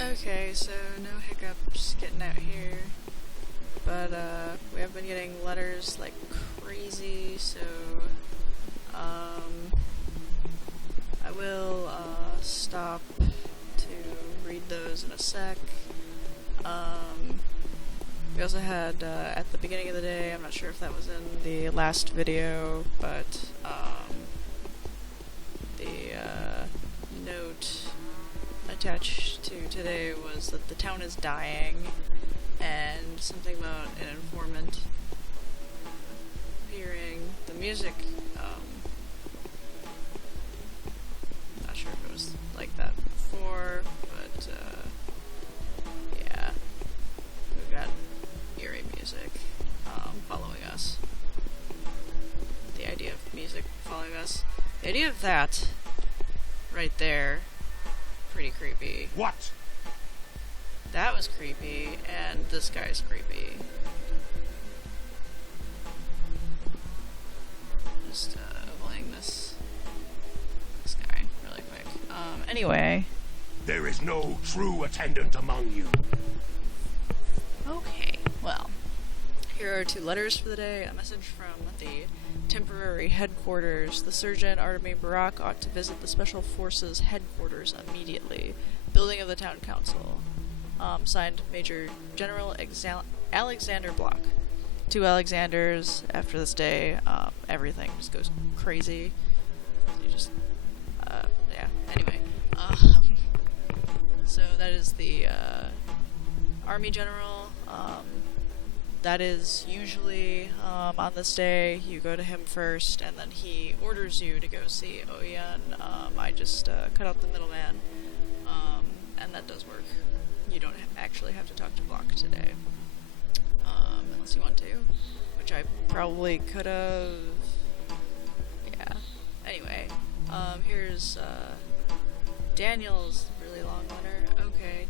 Okay, so no hiccups getting out here, but we have been getting letters like crazy, so I will stop to read those in a sec. We also had at the beginning of the day, I'm not sure if that was in the last video, but the note attached to today was that the town is dying, and something about an informant hearing the music. Not sure if it was like that before, but yeah, we've got eerie music following us. The idea of music following us. The idea of that right there, pretty creepy. What? That was creepy, and this guy's creepy. Just overlaying this guy really quick. Anyway. There is no true attendant among you. Okay, well. Here are 2 letters for the day. A message from the temporary headquarters. The surgeon, Artemy Barak, ought to visit the Special Forces headquarters immediately. Building of the Town Council. Signed Major General Alexander Block. 2 Alexanders after this day. Everything just goes crazy. You just, yeah. Anyway. So that is the, Army General. That is usually, on this day, you go to him first, and then he orders you to go see Oyan. I just, cut out the middleman. And that does work. You don't actually have to talk to Block today. Unless you want to. Which I probably could've... Yeah. Anyway, here's, Daniel's really long letter. Okay.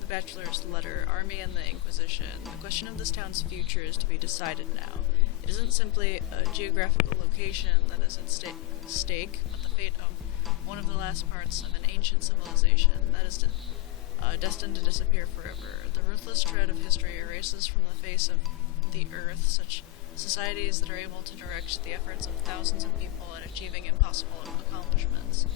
The Bachelor's letter. Army and the Inquisition. The question of this town's future is to be decided now. It isn't simply a geographical location that is at stake, but the fate of one of the last parts of an ancient civilization that is destined to disappear forever. The ruthless tread of history erases from the face of the earth such societies that are able to direct the efforts of thousands of people in achieving impossible accomplishments.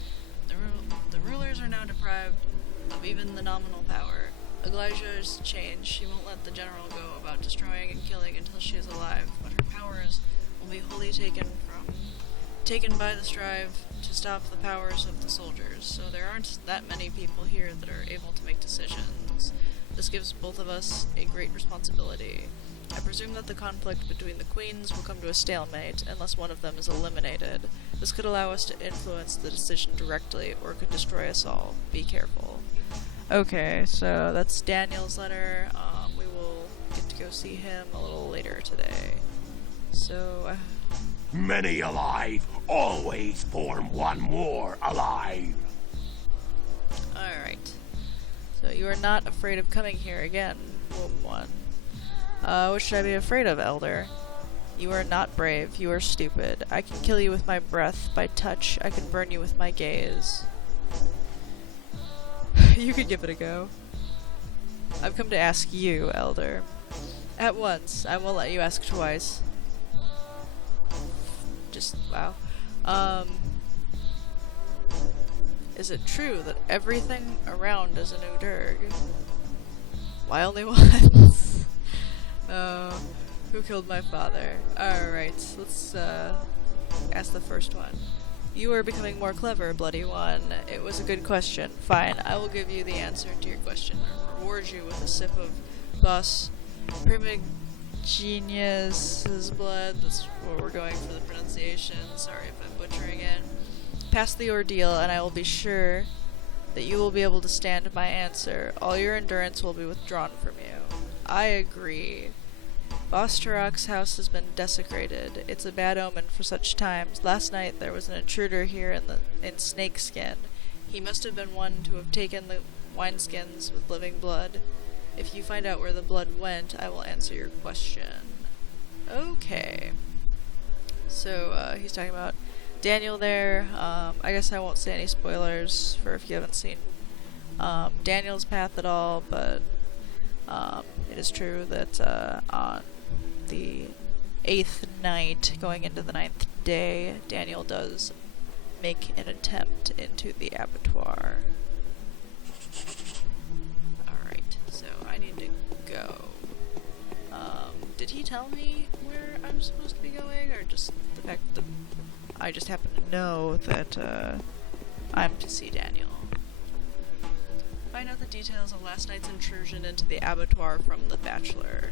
The rulers are now deprived of even the nominal power. Aglaja's changed. She won't let the general go about destroying and killing until she is alive, but her powers will be wholly taken by the strive to stop the powers of the soldiers, so there aren't that many people here that are able to make decisions. This gives both of us a great responsibility. I presume that the conflict between the queens will come to a stalemate unless one of them is eliminated. This could allow us to influence the decision directly, or could destroy us all. Be careful. Okay, so that's Daniel's letter. We will get to go see him a little later today. So, Many alive always form one more alive. alright. So you are not afraid of coming here again, Womb 1. What should I be afraid of, Elder? You are not brave. You are stupid. I can kill you with my breath, by touch. I can burn you with my gaze. You could give it a go. I've come to ask you, Elder. At once. I won't let you ask twice. Just, wow. Is it true that everything around is a new Durg? Why only once? Who killed my father? Alright, let's, ask the first one. You are becoming more clever, Bloody One. It was a good question. Fine, I will give you the answer to your question and reward you with a sip of Boss Primigenius's blood. That's what we're going for the pronunciation. Sorry if I'm butchering it. Pass the ordeal, and I will be sure that you will be able to stand my answer. All your endurance will be withdrawn from you. I agree. Boss Tarak's house has been desecrated. It's a bad omen for such times. Last night there was an intruder here in snakeskin. He must have been one to have taken the wineskins with living blood. If you find out where the blood went, I will answer your question. Okay. So, he's talking about Daniel there. I guess I won't say any spoilers for if you haven't seen Daniel's path at all, but it is true that on the 8th night, going into the 9th day, Daniel does make an attempt into the abattoir. Alright, so I need to go. Did he tell me where I'm supposed to be going, or just the fact that I just happen to know that I'm to see Daniel? Find out the details of last night's intrusion into the abattoir from the Bachelor.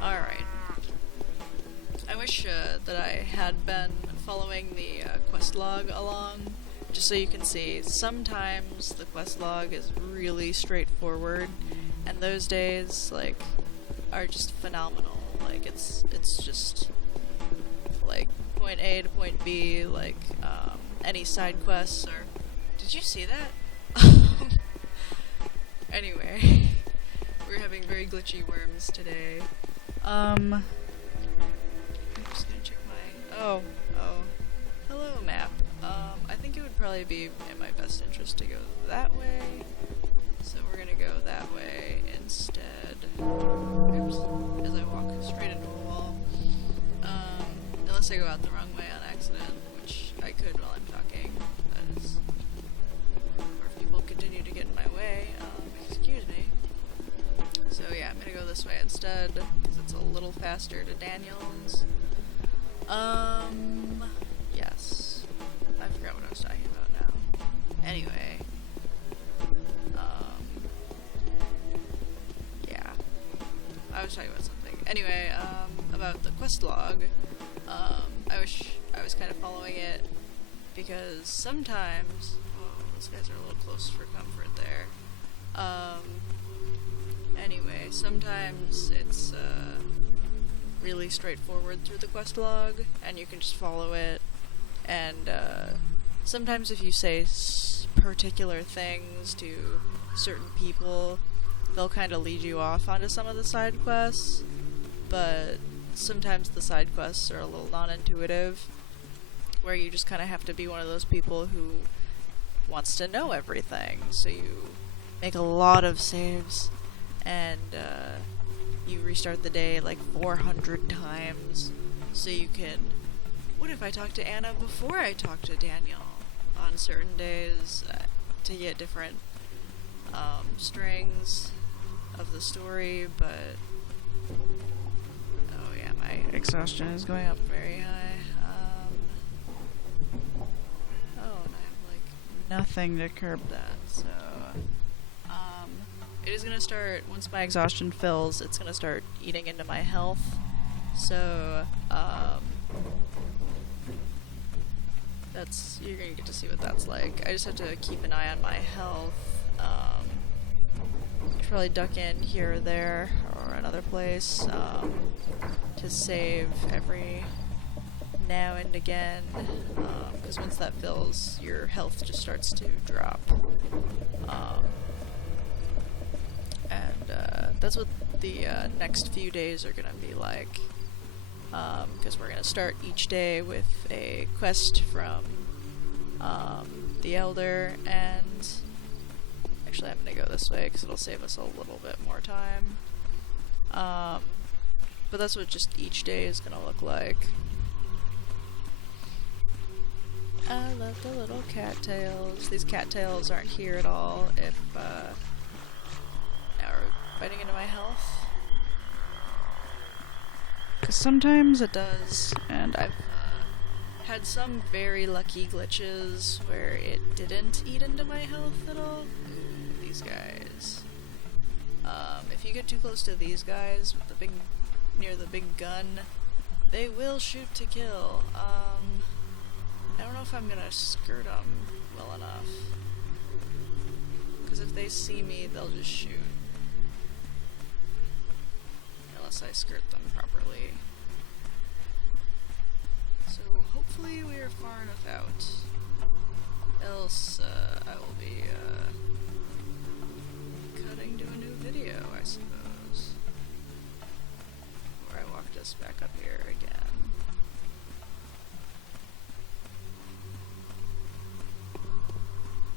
Alright. I wish that I had been following the quest log along, just so you can see. Sometimes the quest log is really straightforward, and those days, like, are just phenomenal. Like, it's just, like, point A to point B, like, any side quests, or... Did you see that? Anyway, we're having very glitchy worms today. I'm just gonna check my... Oh. Hello, map. I think it would probably be in my best interest to go that way. So we're gonna go that way instead. Oops. As I walk straight into a wall. Unless I go out the wrong way on accident, which I could while I'm talking. That is... Or if people continue to get in my way, excuse me. So yeah, I'm gonna go this way instead, because it's a little faster to Daniel's. Yes. I forgot what I was talking about now. Anyway. Yeah. I was talking about something. Anyway, about the quest log. I wish I was kind of following it, because sometimes... Oh, those guys are a little close for comfort there. Anyway, sometimes it's, really straightforward through the quest log, and you can just follow it, and, sometimes if you say particular things to certain people, they'll kind of lead you off onto some of the side quests, but sometimes the side quests are a little non-intuitive, where you just kind of have to be one of those people who wants to know everything, so you make a lot of saves, and you restart the day like 400 times, so you can... What if I talk to Anna before I talk to Daniel on certain days to get different strings of the story, but... Oh yeah, my exhaustion is going up very high. Oh, and I have like nothing to curb that, so... It is gonna start, once my exhaustion fills, it's gonna start eating into my health. So, you're gonna get to see what that's like. I just have to keep an eye on my health. Should probably duck in here or there, or another place, to save every now and again, because once that fills, your health just starts to drop. That's what the next few days are gonna be like, because we're gonna start each day with a quest from the Elder, and actually I'm gonna go this way because it'll save us a little bit more time, but that's what just each day is gonna look like. I love the little cattails. These cattails aren't here at all if now we're biting into my health. Because sometimes it does, and I've had some very lucky glitches where it didn't eat into my health at all. Ooh, these guys. If you get too close to these guys with the big, near the big gun, they will shoot to kill. I don't know if I'm gonna skirt them well enough. Because if they see me, they'll just shoot. Unless I skirt them properly. So hopefully we are far enough out. Else, I will be, cutting to a new video, I suppose. Or I walked us back up here again.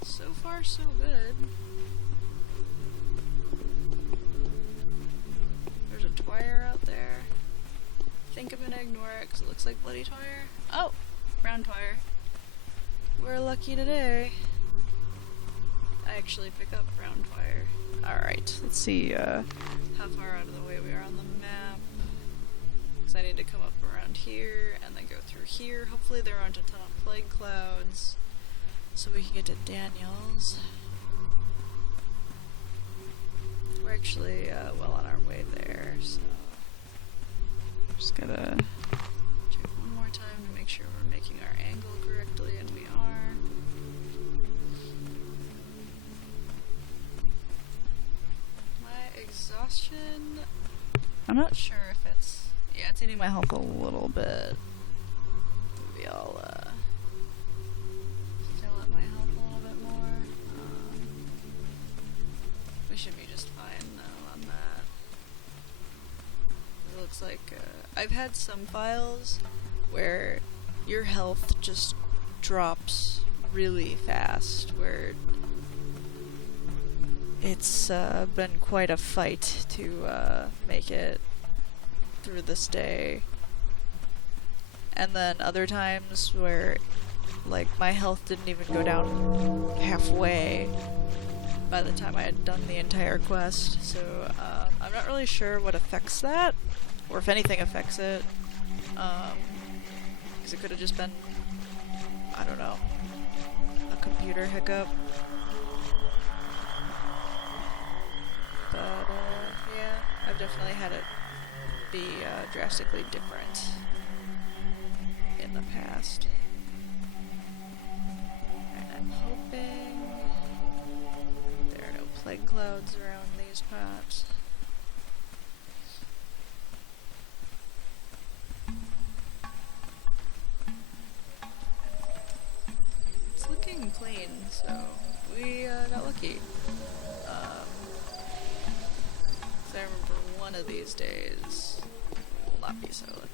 So far far, so good. There's a twire out there. I think I'm gonna ignore it because it looks like bloody twire. Oh! Brown twire. We're lucky today. I actually pick up brown twire. Alright, let's see how far out of the way we are on the map. Because I need to come up around here and then go through here. Hopefully there aren't a ton of plague clouds so we can get to Daniel's. We're actually well on our way there, so just gotta check one more time to make sure we're making our angle correctly, and we are. My exhaustion, I'm not sure if it's, yeah, it's eating my health a little bit. Maybe I'll fill up my health a little bit more. We should be just fine though on that. It looks like I've had some files where your health just drops really fast, where it's been quite a fight to make it through this day. And then other times where like my health didn't even go down halfway by the time I had done the entire quest, so I'm not really sure what affects that, or if anything affects it, because it could have just been, I don't know, a computer hiccup. But yeah, I've definitely had it be drastically different in the past. And I'm hoping there are no plague clouds around these parts. It's looking clean, so we got lucky. So I remember one of these days we will not be so lucky.